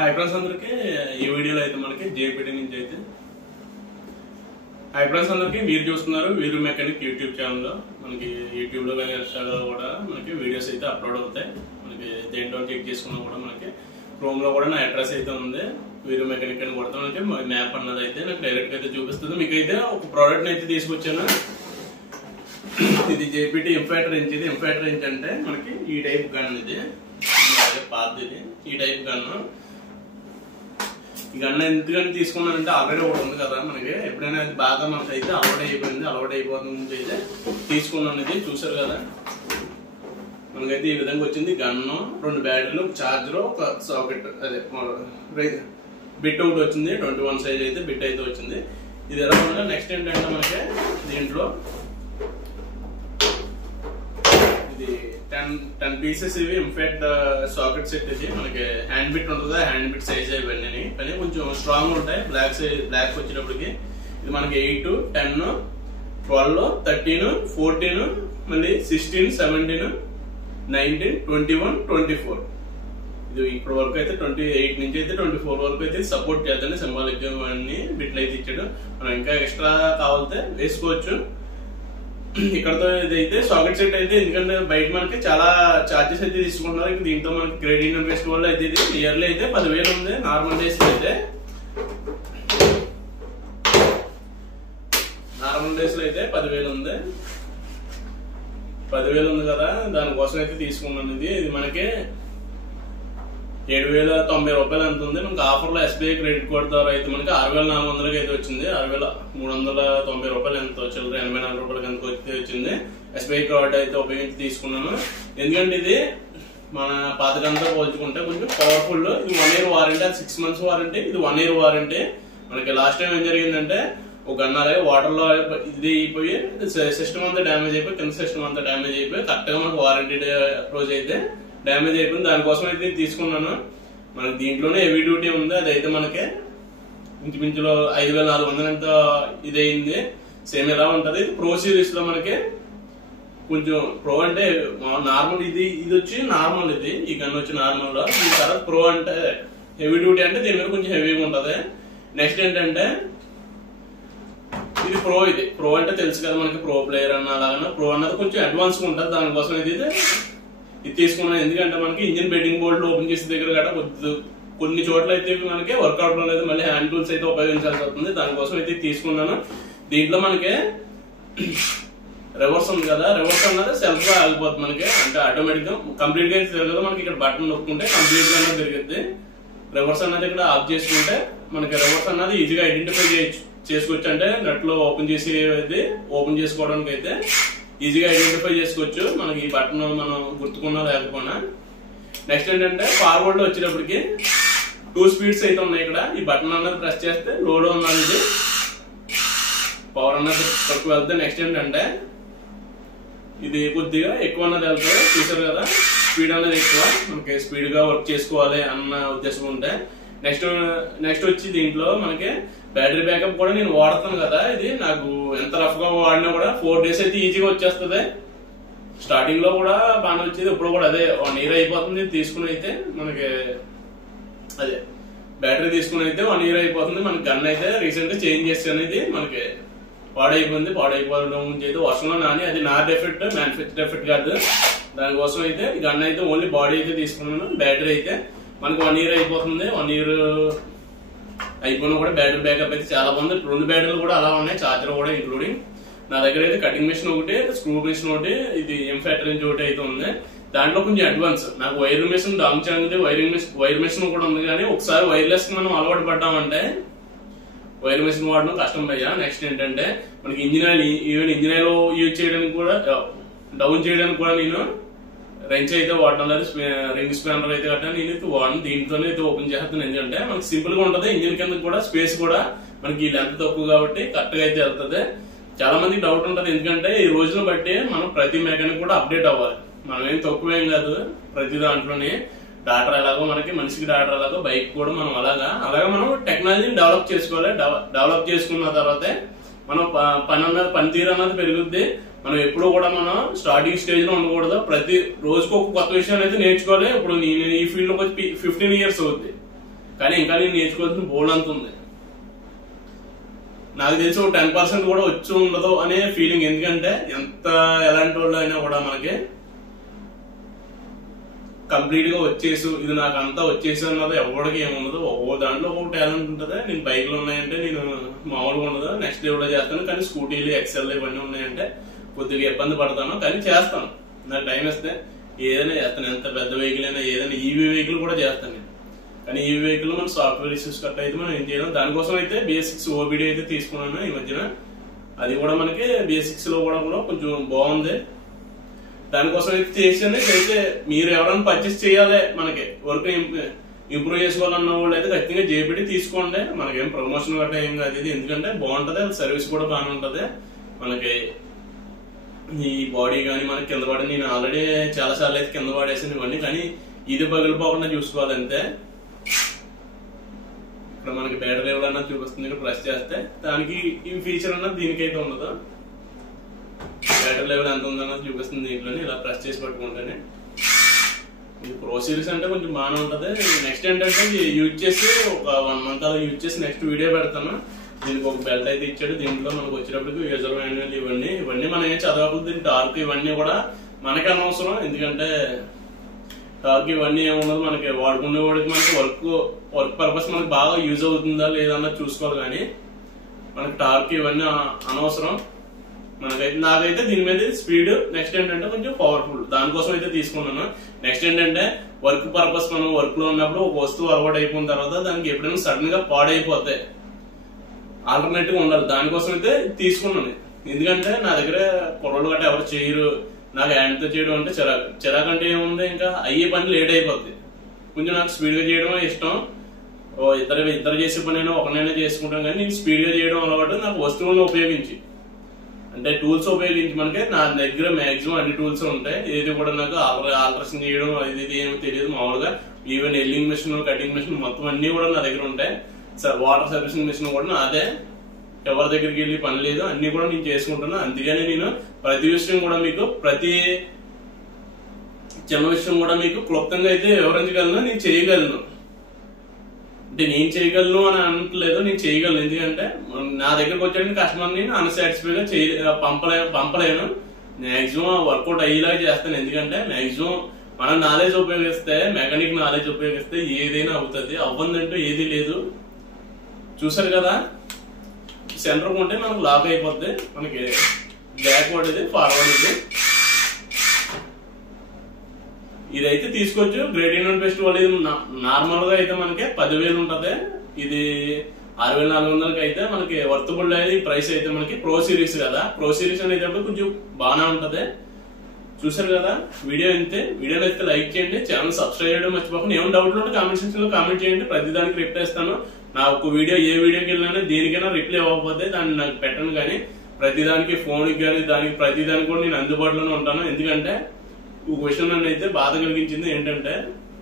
Hi friends अंदरिकी ఈ వీడియోలో అయితే మనకి JPT నుంచి అయితే हाई फ्रेंड्स अंदरिकी మీరు చూస్తున్నారు వీరు మెకానిక్ యూట్యూబ్ ఛానల్ లో మనకి యూట్యూబ్ లో గాని ఇన్‌స్టాలో కూడా మనకి వీడియోస్ అయితే అప్లోడ్ అవుతాయి మనకి దేంట్లో చెక్ చేసుకున్నా కూడా మనకి క్రోమ్ లో కూడా నా అడ్రస్ అయితే ఉంది వీరు మెకానిక్ అని కొడతా మనకి మ్యాప్ అన్నది అయితే నాకు డైరెక్ట్ గా అయితే చూపిస్తుంది మీకు అయితే ఒక ప్రోడక్ట్ అయితే తీసుకొచ్చాను ఇది JPT ఇంపాక్ట్ రేంజ్ ఇది ఇంపాక్ట్ రేంజ్ అంటే మనకి ఈ టైప్ గన్ ఇది పాతది ఈ టైప్ గన్ ఈ గన్ ఎందుకని తీసుకున్నానంటే ఆల్రెడీ ఒకటి ఉంది కదా మనకి ఎప్పుడైనా అది బాగా మనకి అయితే అలవాటు అయిపోయింది అలవాటు అయిపోతుంది అయితే తీసుకున్నాను ఇది చూసారు కదా మనకైతే ఈ విధంగా వచ్చింది గన్ను 2 బ్యాటరీలు చార్జర్ ఒక సాకెట్ అదే బిట్ ఒకటి వచ్చింది 21 సైజ్ అయితే బిట్ అయితే వచ్చింది ఇది ఎలా ఉంటే నెక్స్ట్ ఏంటంటే మనకి దీంట్లో ఇది 10 పీసెస్ ఇవి ఇంపాక్ట్ సాకెట్ సెట్ ఇది మనకి హ్యాండ్ బిట్ ఉంటుంది హ్యాండ్ బిట్ సైజ్ ఇవన్నీ కానీ కొంచెం స్ట్రాంగ్ ఉంటాయి బ్లాక్ వచ్చేటప్పటికి ఇది మనకి 8 10 12 13 14 మళ్ళీ 16 17 19 21 24 ఇది ఇప్పటి వరకు అయితే 28 నుంచి అయితే 24 వరకు అయితే సపోర్ట్ చేద్దాం సింబాలిక్ అన్ని బిట్లు అయితే ఇచ్చాడు మనం ఇంకా ఎక్స్ట్రా కావాలితే వేసుకోవచ్చు ఇక్కడతో ఇదైతే సాకెట్ సెట్ అయితే ఎందుకంటే బయట మనకి చాలా చార్జెస్ అయితే తీసుకుంటున్నారు దీంతో మనకి గ్రేడియన్ ఫెస్టివల్ అయితే ఇది ఇయర్లీ అయితే 10,000 ఉంది నార్మల్ డేస్ లో అయితే 10,000 ఉంది 10,000 ఉంది కదా దానికోసం అయితే తీసుకున్నాను ఇది మనకి 7,090 రూపాయలు ఎంత ఉంది మనకి ఆఫర్ లో SBI క్రెడిట్ కార్డ్ ద్వారా అయితే మనకి 6,400 అయితే వచ్చింది 6,390 రూపాయలు ఎంత వచ్చింది 84 రూపాయలకి ఎంత వచ్చింది SBI కార్డ్ అయితే ఉపయోగించి తీసుకున్నాను ఎందుకంటే ఇది మన పాత గన్తో పోల్చుకుంటే కొంచెం పవర్ఫుల్ ఇది 1 ఇయర్ వారంటీ 6 మంత్స్ వారంటీ ఇది 1 ఇయర్ వారంటీ మనకి లాస్ట్ టైం ఏం జరిగిందంటే ఒక గన్ అలాగే వాటర్ లో ఇది అయిపోయి సిస్టమ్ అంతా డ్యామేజ్ అయిపోయి కింద సిస్టమ్ అంతా డ్యామేజ్ అయిపోయి కరెక్ట్ గా మనకు వారంటీ రోజు అయితే డ్యామేజ్ అయిపోయింది దానికోసం అయితే తీసుకున్నాను మనకి దీంట్లోనే హెవీ డ్యూటీ ఉంది అదైతే మనకి ఇంచుమించులో 5,400 ఎంత ఇదైంది సేమ్ ఎలా ఉంటది ప్రో సిరీస్ లో మనకి కొంచెం ప్రో అంటే నార్మల్ ఇది వచ్చి నార్మల్ ఇది ఈ గన్ వచ్చి నార్మల్ లో ఈ తర్వాత ప్రో అంటే హెవీ డ్యూటీ అంటే దీని మీద కొంచెం హెవీగా ఉంటది నెక్స్ట్ ఏంటంటే ఇది ప్రో అంటే తెలుసు కదా మనకి ప్రో ప్లేయర్ అన్న అలాగన్నా ప్రో అన్నది కొంచెం అడ్వాన్స్ గా ఉంటది దానికోసం ఇది తీసుకున్నాను ఎందుకంటే మనకి ఇంజిన్ బెడ్డింగ్ బోర్డు ఓపెన్ చేసే దగ్గర కూడా కొన్ని చోట్ల అయితే మనకి వర్కౌట్ లో లేదు మళ్ళీ హ్యాండ్ టూల్స్ అయితే ఉపయోగించాల్సి వస్తుంది దానికోసం అయితే తీసుకున్నాను దీంట్లో మనకి రివర్స్ ఉంది కదా రివర్స్ అన్నది సెల్ఫ్ గా ఆగిపోతుంది మనకి అంటే ఆటోమేటిక్ గా కంప్లీట్ గా అయితే తిరగదు మనకి ఇక్కడ బటన్ నొక్కుంటే కంప్లీట్ గా తిరుగుద్ది రివర్స్ అన్నది ఇక్కడ ఆఫ్ చేసుకుంటే మనకి రివర్స్ అన్నది ఈజీగా ఐడెంటిఫై చేసుకోవచ్చు అంటే నెట్ లో ఓపెన్ చేసుకోవడానికి అయితే ఈజీగా ఐడెంటిఫై చేసుకోవచ్చు మనకి ఈ బటన్ మనం గుర్తుకున్నా లేకపోయినా నెక్స్ట్ ఏంటంటే ఫార్వర్డ్ లో వచ్చేటప్పటికి 2 స్పీడ్స్ అయితే ఉన్నాయి ఇక్కడ ఈ బటన్ అన్నది ప్రెస్ చేస్తే లోడ్ ఉన్నది ఇది పవర్ అన్నది తక్కువ వెళ్తే నెక్స్ట్ ఏంటంటే ఇది కొద్దిగా ఎక్కువ అన్నది వెళ్తుంది చూసారు కదా స్పీడ్ అనేది ఎక్కువ మనకి స్పీడ్ గా వర్క్ చేసుకోవాలి అన్న ఉద్దేశం ఉంటే నెక్స్ట్ వచ్చి దీంట్లో మనకి బ్యాటరీ బ్యాకప్ కూడా నేను వాడతాను కదా ఇది నాకు ఎంత రఫ్ గా వాడినా కూడా 4 డేస్ అయితే ఈజీగా వచ్చేస్తుంది స్టార్టింగ్ లో కూడా బాగా వచ్చేది ఇప్పుడు కూడా అదే 1 ఇయర్ అయిపోతుంది తీసుకుని అయితే మనకి అదే బ్యాటరీ తీసుకుని అయితే 1 ఇయర్ అయిపోతుంది మనకి గన్ అయితే రీసెంట్ గా చేంజ్ చేస్తాను ఇది మనకి పాడైపోవడం నుంచి అయితే వర్షంలో నాని అది నా డెఫెక్ట్ మ్యానుఫ్యాక్చర్ డెఫెక్ట్ కాదు దానికోసం అయితే గన్ అయితే ఓన్లీ బాడీ అయితే తీసుకున్నాను బ్యాటరీ అయితే మనకి 1 ఇయర్ అయిపోతుంది 1 ఇయర్ అయిపోయినా కూడా బ్యాటరీ బ్యాకప్ అయితే చాలా బాగుంది 2 బ్యాటరీలు కూడా అలా ఉన్నాయి చార్జర్ కూడా ఇంక్లూడింగ్ నా దగ్గర అయితే కటింగ్ మిషన్ ఒకటి స్క్రూ మిషన్ ఒకటి ఇది ఇంపాక్ట్ రేంజ్ ఒకటి అయితే ఉంది దాంట్లో కొంచెం అడ్వాన్స్ నాకు వైర్ మిషన్ డాంగ్ చాంగ్ వైర్ మిషన్ కూడా ఉంది కానీ ఒకసారి వైర్లెస్ మనం అలవాటు పడ్డామంటే వైర్ మిషన్ వాడడం కష్టం అయ్యా నెక్స్ట్ ఏంటంటే మనకి ఇంజిన్ ఆయిల్ యూజ్ చేయడానికి కూడా డౌన్ చేయడానికి కూడా నేను రెంచ్ అయితే వాడడం లేదు రింగ్ స్పానర్ అయితే కట్టా నేనైతే వాడను దీంట్లోనే అయితే ఓపెన్ చేస్తాను ఎందుకంటే మనకి సింపుల్ గా ఉంటది ఇంజిన్ కింద కూడా స్పేస్ కూడా మనకి లెంత్ తక్కువ కాబట్టి కరెక్ట్ గా అయితే వెళ్తుంది చాలా మందికి డౌట్ ఉంటది ఎందుకంటే ఈ రోజును బట్టి మనం ప్రతి మెకానిక్ కూడా అప్డేట్ అవ్వాలి మనం ఏం తక్కువేం కాదు ప్రతి దాంట్లోనే డాటా ఎలాగో మనకి మనిషికి డాటా ఎలాగో బైక్ కూడా మనం అలాగా మనం టెక్నాలజీని డెవలప్ చేసుకోవాలి డెవలప్ చేసుకున్న తర్వాతే మనం పనితీరు అన్నది పెరుగుద్ది మనం ఎప్పుడు కూడా మనం స్టార్టింగ్ స్టేజ్ లో ఉండకూడదు ప్రతి రోజుకు ఒక కొత్త విషయాన్ని అయితే నేర్చుకోవాలి ఇప్పుడు నేను ఈ ఫీల్డ్ లో 15 ఇయర్స్ అవుద్ది కానీ ఇంకా నేను నేర్చుకోవాల్సిన బోల్డ్ అంత ఉంది. నాకు తెలిసి ఒక 10% కూడా వచ్చి ఉండదు అనే ఫీలింగ్. ఎందుకంటే ఎలాంటి వాళ్ళు అయినా కూడా మనకి కంప్లీట్ గా వచ్చేసి ఇది నాకు అంతా వచ్చేసి అన్నది ఎవరికి ఏముండదు. ఒక్కో దాంట్లో ఒక్కొక్క టాలెంట్ ఉంటుంది. నేను బైక్లు ఉన్నాయంటే నేను మామూలుగా ఉండదు, నెక్స్ట్ లెవెల్లో చేస్తాను. కానీ స్కూటీలు ఎక్సెల్ ఇవన్నీ ఉన్నాయంటే కొద్దిగా ఇబ్బంది పడతాను, కానీ చేస్తాను. నాకు టైం ఇస్తే ఏదైనా చేస్తాను. ఎంత పెద్ద వెహికల్ అయినా, ఏదైనా ఈవీ వెహికల్ కూడా చేస్తాను నేను. కానీ ఈవీ వెహికల్ మనం సాఫ్ట్వేర్ ఇష్యూస్ కట్ అయితే మనం ఏం చేయలేం. దానికోసం అయితే BS6 OBD అయితే తీసుకున్నాను ఈ మధ్యన. అది కూడా మనకి BS6 లో కూడా కొంచెం బాగుంది. దానికోసం అయితే చేసాను. అయితే మీరు ఎవరైనా పర్చేస్ చేయాలి, మనకి వర్క్ ఇంప్రూవ్ చేసుకోవాలన్న వాళ్ళు అయితే ఖచ్చితంగా JPT తీసుకోండి. మనకేం ప్రమోషన్ గట్రా ఏం కాదు ఇది. ఎందుకంటే బాగుంటది, సర్వీస్ కూడా బాగానే ఉంటది. మనకి ఈ బాడీ కానీ మనకి కింద పడి, నేను ఆల్రెడీ చాలా సార్లు అయితే కింద పడేసాను ఇవన్నీ, కానీ ఇది పగిలిపోకుండా చూసుకోవాలంతే. ఇక్కడ మనకి బ్యాటరీ లెవెల్ అన్నది చూపిస్తుంది, ఇక్కడ ప్రెస్ చేస్తే దానికి ఈ ఫీచర్ అన్నది దీనికైతే ఉండదు. బ్యాటరీ లెవెల్ ఎంత ఉందన్నది చూపిస్తుంది దీంట్లోనే. ఇలా ప్రెస్ చేసి పట్టుకుంటేనే. ఇది ప్రో సిరీస్ అంటే కొంచెం బాగానే ఉంటది. నెక్స్ట్ ఏంటంటే యూజ్ చేసి ఒక 1 month అలా యూజ్ చేసి నెక్స్ట్ వీడియో పెడతాను. దీనికి ఒక బెల్ట్ అయితే ఇచ్చాడు. దీంట్లో మనకు వచ్చేటప్పటికి యూజర్ మాన్యువల్ ఇవన్నీ మనం ఏం చదవకూడదు. దీని టార్క్ ఇవన్నీ కూడా మనకి అనవసరం. ఎందుకంటే టార్క్ ఇవన్నీ ఏమున్నది, మనకి వాడుకునే వాడికి మనకి వర్క్ పర్పస్ మనకి బాగా యూజ్ అవుతుందా లేదన్నది చూసుకోవాలి. కానీ మనకి టార్క్ ఇవన్నీ అనవసరం. నాకైతే దీని మీద స్పీడ్, నెక్స్ట్ ఏంటంటే కొంచెం పవర్ఫుల్, దానికోసం అయితే తీసుకున్నాను. నెక్స్ట్ ఏంటంటే వర్క్ పర్పస్, మనం వర్క్ లో ఉన్నప్పుడు ఒక వస్తువు అలవాటు అయిపోయిన తర్వాత దానికి ఎప్పుడైనా సడన్ గా పాడైపోతాయి, ఆల్టర్నేటివ్ ఉండాలి. దానికోసం అయితే తీసుకున్నాను. ఎందుకంటే నా దగ్గర పొరలు గట్రా ఎవరు చేయరు. నాకు హ్యాండ్ తో చేయడం అంటే చిరాకు అంటే ఏముంది, ఇంకా అయ్యే పని లేట్ అయిపోద్ది. కొంచెం నాకు స్పీడ్ గా చేయడం ఇష్టం. ఇద్దరు చేసే పని అయినా ఒకనైనా చేసుకుంటాం, కానీ నేను స్పీడ్ గా చేయడం అలవాటు. నాకు వస్తువులను ఉపయోగించి అంటే టూల్స్ ఉపయోగించి, మనకి నా దగ్గర మాక్సిమం అన్ని టూల్స్ ఉంటాయి. ఏది కూడా నాకు ఆల్టరేషన్ చేయడం ఇది ఏమో తెలియదు. మామూలుగా ఈవెన్ ఎల్లింగ్ మిషన్, కటింగ్ మిషన్ మొత్తం అన్ని కూడా నా దగ్గర ఉంటాయి. వాటర్ సర్వీసింగ్ మిషన్ కూడా నాదే. ఎవరి దగ్గరికి వెళ్ళి పని లేదు, అన్ని కూడా నేను చేసుకుంటున్నా. అందుకని నేను ప్రతి విషయం కూడా మీకు, ప్రతి చిన్న విషయం కూడా మీకు క్లుప్తంగా అయితే వివరించగలను, నేను చేయగలను. అంటే నేను చేయగలను అని అనట్లేదు, నేను చేయగలను. ఎందుకంటే నా దగ్గరకు వచ్చే కస్టమర్ ని అన్సాటిస్ఫైడ్ గా పంపలేను. మాక్సిమం వర్కౌట్ అయ్యేలాగా చేస్తాను. ఎందుకంటే మాక్సిమం మన నాలెడ్జ్ ఉపయోగిస్తే, మెకానిక్ నాలెడ్జ్ ఉపయోగిస్తే ఏదైనా అవుతుంది. అవ్వదంటూ ఏది లేదు. చూసారు కదా, సెంటర్ ఉంటే మనకు లాక్ అయిపోద్ది. మనకి బ్యాక్వర్డ్ ఇది, ఫార్వర్డ్ ఇది. ఇదైతే తీసుకోవచ్చు. గ్రేట్ ఇండియన్ ఫెస్టివల్ ఇది నార్మల్ గా అయితే మనకి 10,000 ఉంటది. ఇది 6,400 అయితే మనకి వర్తబుల్ అయ్యేది ప్రైస్. అయితే మనకి ప్రో సిరీస్ కదా, ప్రో సిరీస్ అనేది కొంచెం బాగానే ఉంటది. చూసారు కదా, వీడియో ఇంతే. వీడియోని అయితే లైక్ చేయండి, ఛానల్ సబ్స్క్రైబ్ చేయడం మర్చిపోకండి. ఏమైనా డౌట్లు ఉంటే కామెంట్ సెక్షన్ లో కామెంట్ చేయండి, ప్రతిదానికి రిప్లై ఇస్తాను. నా ఒక వీడియో ఏ వీడియోకి వెళ్ళినా దేనికైనా రిప్లై ఇవ్వకపోతే దాన్ని నాకు పెట్టను. కానీ ప్రతిదానికి ఫోన్కి కానీ దానికి ప్రతిదానికి కూడా నేను అందుబాటులోనే ఉంటాను. ఎందుకంటే ఒక విషయం నన్ను అయితే బాధ కలిగించింది ఏంటంటే,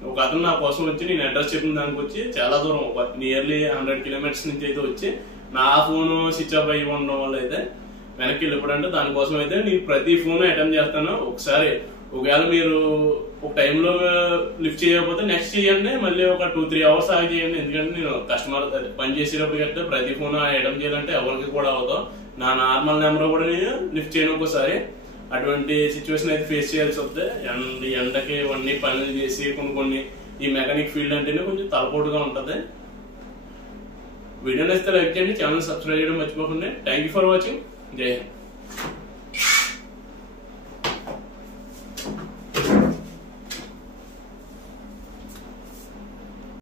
ఒక అతను నా కోసం వచ్చి నేను అడ్రస్ చెప్పిన దానికి వచ్చి చాలా దూరం, నియర్లీ 100 kilometers నుంచి అయితే వచ్చి నా ఫోన్ స్విచ్ ఆఫ్ అయ్యి ఉండడం వల్ల అయితే వెనక్కి వెళ్ళిపోవడంటే, దానికోసం అయితే నేను ప్రతి ఫోన్ అటెండ్ చేస్తాను. ఒకసారి ఒకవేళ మీరు ఒక టైంలో లిఫ్ట్ చేయకపోతే నెక్స్ట్ చేయండి, మళ్ళీ ఒక 2-3 hours ఆగి చేయండి. ఎందుకంటే నేను కస్టమర్ పని చేసేటప్పుడు కంటే ప్రతి ఫోన్ అటెండ్ చేయాలంటే ఎవరికి కూడా అవుతాం. నా నార్మల్ నెంబర్ కూడా నేను లిఫ్ట్ చేయను ఒకసారి. అటువంటి సిచ్యువేషన్ అయితే ఫేస్ చేయాల్సి వస్తుంది. ఎండకి ఇవన్నీ పనులు చేసి కొన్ని ఈ మెకానిక్ ఫీల్డ్ అంటేనే కొంచెం తలపోటుగా ఉంటది. వీడియోని అయితే లైక్ చేయండి, ఛానల్ సబ్స్క్రైబ్ చేయడం మర్చిపోకండి. Thank you for watching. జై హింద్.